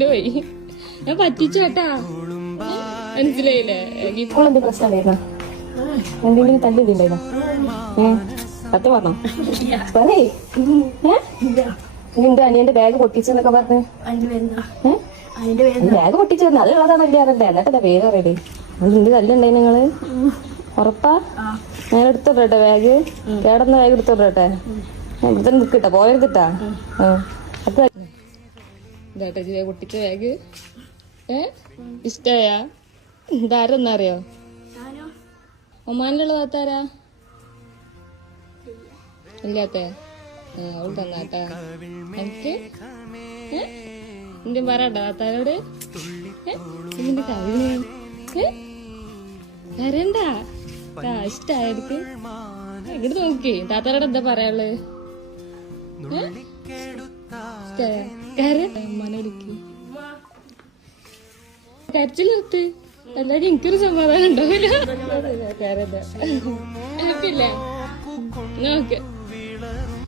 പോയി ഞാൻ പറ്റിച്ചേട്ടാ മനസ്സിലായില്ലേ? ഇപ്പോഴെന്ത് പ്രശ്നമായിരുന്നു? എന്തെങ്കിലും തല്ലിണ്ടായിരുന്നോ? സത്യം പറഞ്ഞോ? പറയേ. നിന്റെ അനിയന്റെ ബാഗ് പൊട്ടിച്ചെന്നൊക്കെ പറഞ്ഞു. ബാഗ് പൊട്ടിച്ചെന്ന് അത് ഉള്ളതാണ് വലിയ അറിയണ്ടേ? എന്നിട്ടല്ലേ പേര് പറയടേ. നിന്റെ തല്ലുണ്ടായി നിങ്ങള്? ഉറപ്പാ? ഞാൻ എടുത്തോട്ടെ ബാഗ്? കേടന്ന ബാഗ് എടുത്തോട്ടെ? ഇവിടെ നിൽക്കട്ടാ പോയരുതിട്ടാ. ഇതാട്ടെ ജിവ പൊട്ടിച്ച ബാഗ്. ഇഷ്ടായ? ഇതാരെന്നറിയോ? ഒമാനിലുള്ള താത്താരാ? ഇല്ലാത്ത അവൾ തന്നാട്ടാ എനിക്ക്. എന്റെ പറയണ്ട താത്താരോട്. ഇതിന്റെ കവിന് കരണ്ട. ഇഷ്ടായിരിക്കും. ഇങ്ങോട്ട് നോക്കി താത്താരോട് എന്താ പറയാള്? അമ്മനെ വിളിക്ക്. കരച്ചിൽ നിർത്ത്. അല്ലാതെ എനിക്കൊരു സമാധാനം ഉണ്ടാവില്ല. ഹാപ്പില്ലേ? നോക്ക്.